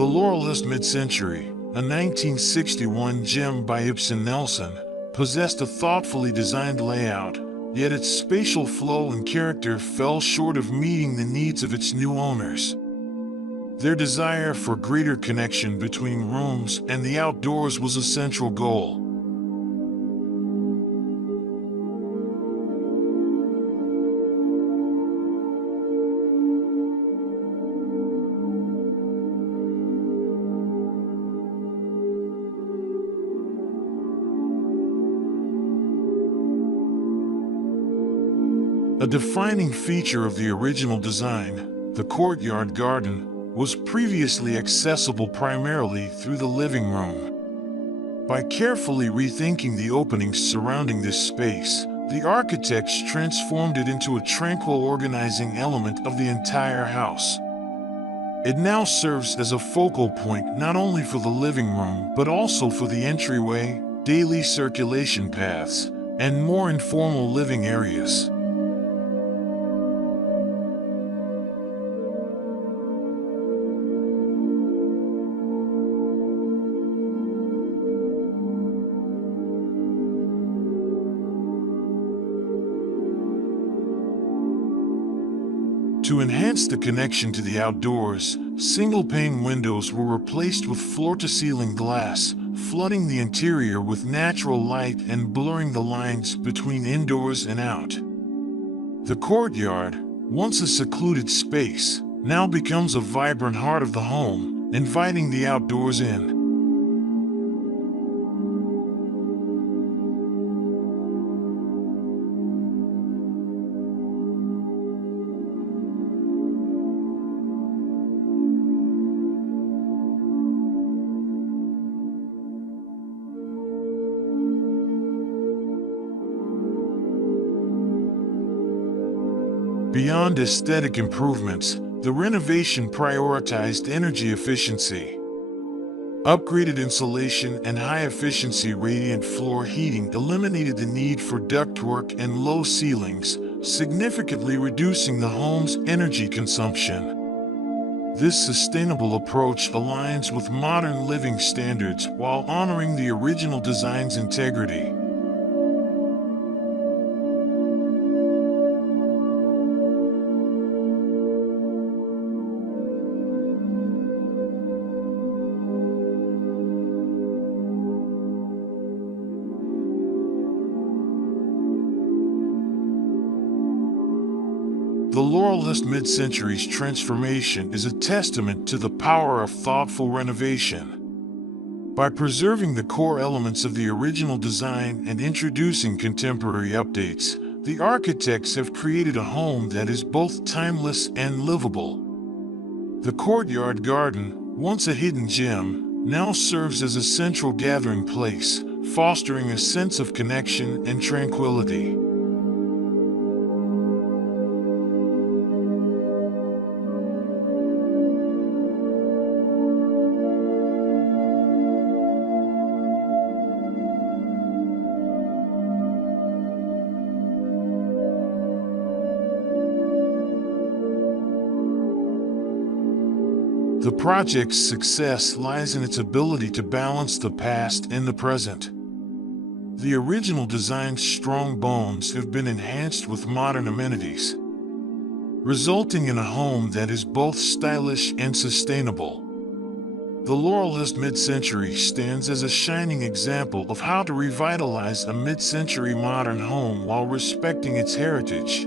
The Laurelhurst MidCentury, a 1961 gem by Ibsen Nelsen, possessed a thoughtfully designed layout, yet its spatial flow and character fell short of meeting the needs of its new owners. Their desire for greater connection between rooms and the outdoors was a central goal. A defining feature of the original design, the courtyard garden, was previously accessible primarily through the living room. By carefully rethinking the openings surrounding this space, the architects transformed it into a tranquil organizing element of the entire house. It now serves as a focal point not only for the living room but also for the entryway, daily circulation paths, and more informal living areas. To enhance the connection to the outdoors, single-pane windows were replaced with floor-to-ceiling glass, flooding the interior with natural light and blurring the lines between indoors and out. The courtyard, once a secluded space, now becomes a vibrant heart of the home, inviting the outdoors in. Beyond aesthetic improvements, the renovation prioritized energy efficiency. Upgraded insulation and high-efficiency radiant floor heating eliminated the need for ductwork and low ceilings, significantly reducing the home's energy consumption. This sustainable approach aligns with modern living standards while honoring the original design's integrity. The Laurelhurst MidCentury's transformation is a testament to the power of thoughtful renovation. By preserving the core elements of the original design and introducing contemporary updates, the architects have created a home that is both timeless and livable. The courtyard garden, once a hidden gem, now serves as a central gathering place, fostering a sense of connection and tranquility. The project's success lies in its ability to balance the past and the present. The original design's strong bones have been enhanced with modern amenities, resulting in a home that is both stylish and sustainable. The Laurelhurst MidCentury stands as a shining example of how to revitalize a mid-century modern home while respecting its heritage.